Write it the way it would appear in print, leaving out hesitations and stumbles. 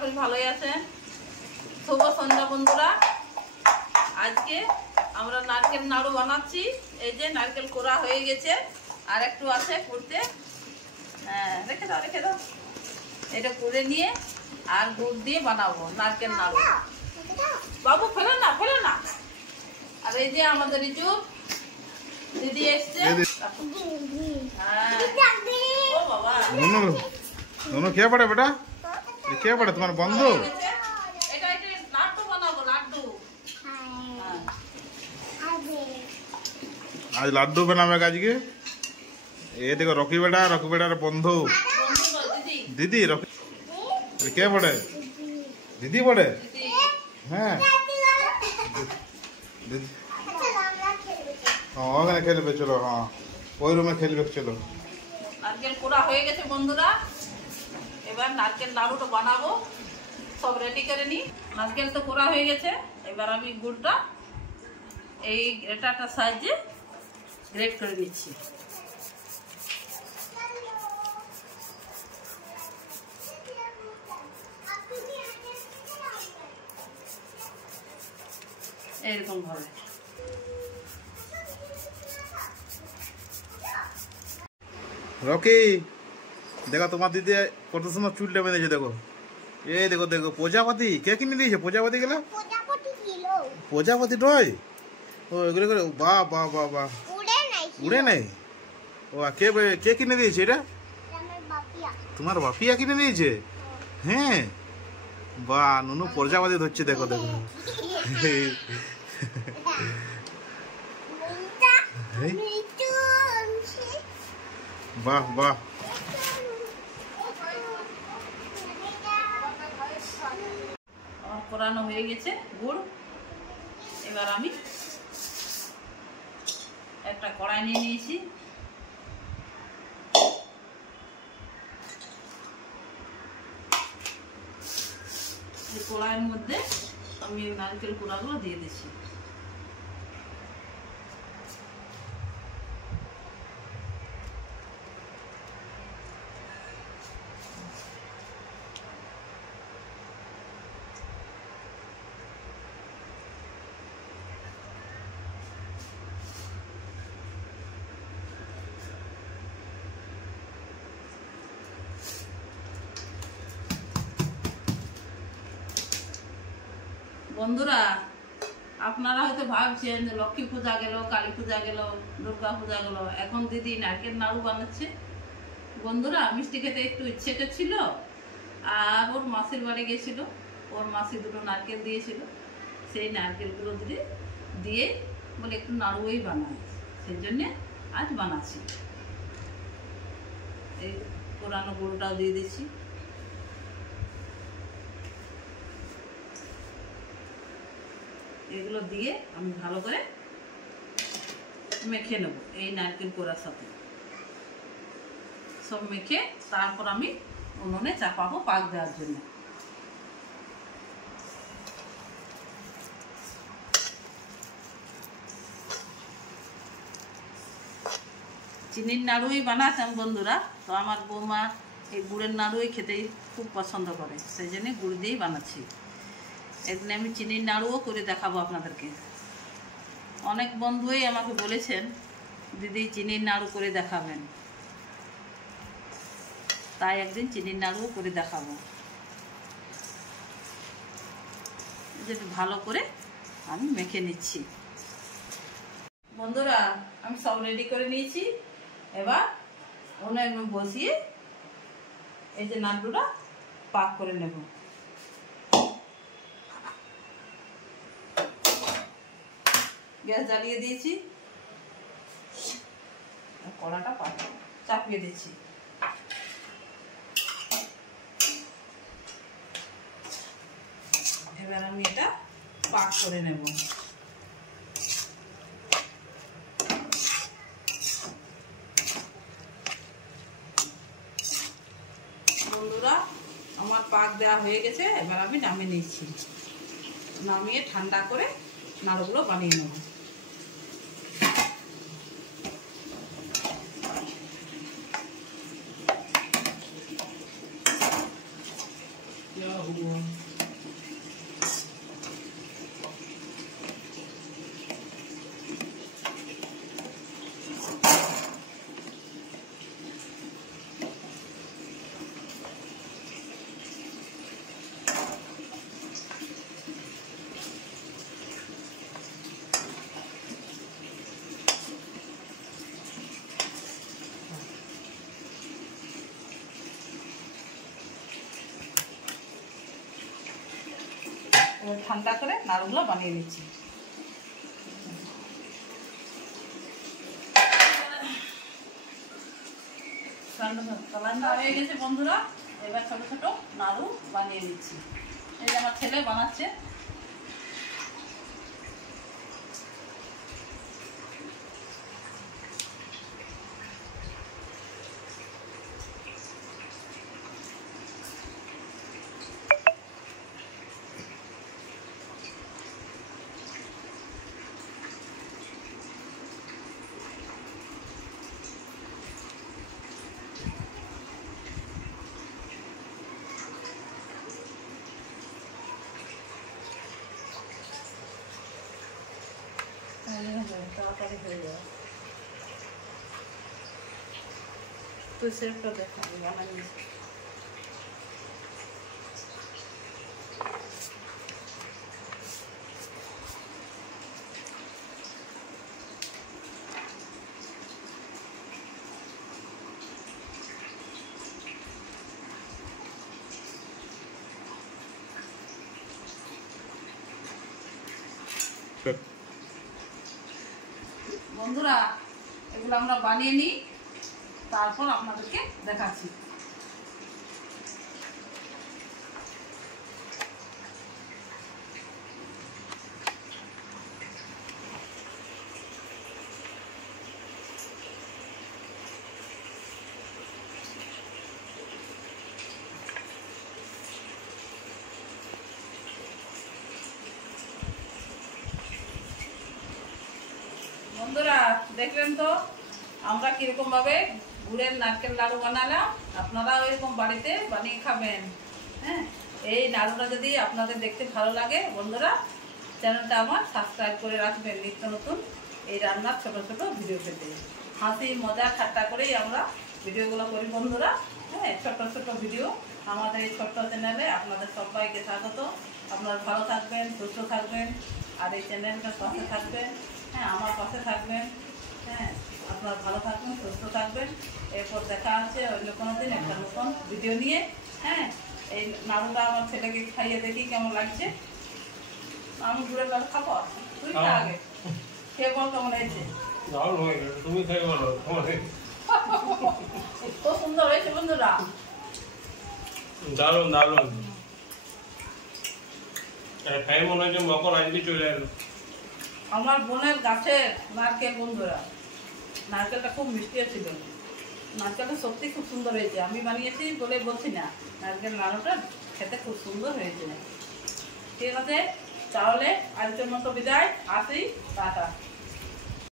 করি ভালোই আছেন। শুভ সন্ধ্যা বন্ধুরা। আজকে আমরা নারকেল নাড়ু বানাচ্ছি। এই যে নারকেল কোড়া হয়ে গেছে, আর একটু আছে করতে। রেখে দাও। এটা করে নিয়ে আর গুড় দিয়ে বানাবো নারকেল নাড়ু। বাবু ফেলে না। আর এই যে আমাদের ইচু দিদি এসছে। ও বাবা, क्या पड़े बेटा? क्या पड़े तुम्हारे बंधु? এটা লাড্ডু বানাবো, লাড্ডু। आज लाड्डू बनावे आज के। ये देखो रॉकी बेटा बंधु दीदी रॉकी। क्या पड़े? दीदी पड़े? हाँ हाँ खेलबे चलो। हाँ ওই রুমে খেলবে চলো। নারকেল কোড়া হয়ে গেছে বন্ধুরা, এবার নারকেল নাড়ুটা বানাবো। সব রেডি করে নি। নারকেল তো কোড়া হয়ে গেছে, এবার আমি গুড়টা এই একটা সাইজে গ্রেট করে দিচ্ছি। এরকম ভাবে রকি দেখো তোমার দিদি কত সময় চুলটা বেঁধেছে। দেখো এই দেখো প্রজাপতি কে কিনে দিয়েছে? প্রজাপতি গেল, প্রজাপতি নয় ও এগুলো করে। বাহ বাহ বাহ বাহ, উড়ে নাই। ও কে কিনে দিয়েছে এটা? তোমার বাপিয়া কিনে দিয়েছে? হ্যাঁ বাহ, নুনু প্রজাপতি ধরছে। দেখো বাহ বাহ। পোড়ানো হয়ে গেছে গুড়। এবার আমি একটা কড়াই নিয়ে নিয়েছি। এই কড়াইয়ের মধ্যে আমি নারকেল কোড়াগুলো দিয়ে দিচ্ছি। বন্ধুরা, আপনারা হয়তো ভাবছেন যে লক্ষ্মী পূজা গেল, কালী পূজা গেল, দুর্গা পূজা গেল, এখন দিদি নারকেল নাড়ু বানাচ্ছে। বন্ধুরা, মিষ্টি খেতে একটু ইচ্ছে ছিল, আর ওর মাসির বাড়ি গেছিল, ওর মাসি দুটো নারকেল দিয়েছিল। সেই নারকেলগুলো দিয়ে বলে একটু নাড়ুই বানাই, সেই জন্যে আজ বানাচ্ছি। এই কোরানো গুঁড়োটাও দিয়ে দিচ্ছি। এগুলো দিয়ে আমি ভালো করে মেখে নেব এই নারকেল কোড়ার সাথে। সব মেখে তারপর আমি উনুনে চাপাবো পাক দেওয়ার জন্য। চিনির নাড়ুই বানাতাম বন্ধুরা, তো আমার বৌমা এই গুড়ের নাড়ুই খেতেই খুব পছন্দ করে, সেই জন্য গুড় দিয়েই বানাচ্ছি। এখানে আমি চিনির নাড়ুও করে দেখাবো আপনাদেরকে। অনেক বন্ধুই আমাকে বলেছেন দিদি চিনির নাড়ু করে দেখাবেন, তাই একদিন চিনির নাড়ুও করে দেখাবো। যেটা ভালো করে আমি মেখে নিচ্ছি। বন্ধুরা, আমি সব রেডি করে নিয়েছি। এবার উনুনে বসিয়ে এই যে নাড়ুটা পাক করে নেব। গ্যাস জ্বালিয়ে দিয়েছি, কড়াটা চাপিয়ে দিচ্ছি। এবার আমি এটা পাক করে নেব। বন্ধুরা, আমার পাক দেওয়া হয়ে গেছে, এবার আমি নামিয়ে নিচ্ছি। নামিয়ে ঠান্ডা করে নাড়ুগুলো বানিয়ে নেব। ঠান্ডা করে নাড়ুগুলো বানিয়ে নিচ্ছি। ঠান্ডা হয়ে গেছে বন্ধুরা, এবার ছোট ছোট নাড়ু বানিয়ে নিচ্ছি। এই যে আমার ছেলে বানাচ্ছে। তাড়াতাড়ি হয়ে যাবে। তুই সেটা দেখা বানাবি। বন্ধুরা এগুলো আমরা বানিয়ে নিই, তারপর আপনাদেরকে দেখাচ্ছি। বন্ধুরা দেখলেন তো আমরা কিরকম ভাবে গুড়ের নারকেল নাড়ু বানালাম। আপনারা এরকম বাড়িতে বানিয়ে খাবেন। হ্যাঁ, এই নাড়ুটা যদি আপনাদের দেখতে ভালো লাগে বন্ধুরা, চ্যানেলটা আমার সাবস্ক্রাইব করে রাখবেন নিত্য নতুন এই রান্নার ছোট ছোট ভিডিও পেতে। হাসি মজা ঠাট্টা করেই আমরা ভিডিওগুলো করি বন্ধুরা। হ্যাঁ, ছোট ছোট ভিডিও আমাদের এই ছোট্ট চ্যানেলে আপনাদের সবাইকে স্বাগত। আপনারা ভালো থাকবেন, সুস্থ থাকবেন, আর এই চ্যানেলটার পাশে থাকবেন। হ্যাঁ, আমার পাশে থাকবেন। হ্যাঁ, আপনারা ভালো থাকবেন, সুস্থ থাকবেন। এরপর দেখা আছে অন্য কোনো দিন একটা নতুন ভিডিও নিয়ে। হ্যাঁ, এই নাড়ুটা আমার ছেলেকে খাইয়ে দেখি কেমন লাগছে। আমি গুড়ের লাড়ু খাবো, তুই খা আগে, খেয়ে বল কেমন হয়েছে। তুমি খাই বলো। খুব সুন্দর হয়েছে বন্ধুরা, দারুন দারুন। খাই মনে হচ্ছে মকর আজকে চলে এলো। আমার বোনের গাছের নারকেল বন্ধুরা, নারকেলটা খুব মিষ্টি ছিল। নারকেলটা সত্যি খুব সুন্দর হয়েছে। আমি বানিয়েছি বলে বলছি না, নারকেল নাড়ুটা খেতে খুব সুন্দর হয়েছে। ঠিক আছে, তাহলে আজকের মতো বিদায়, আসি, টাটা।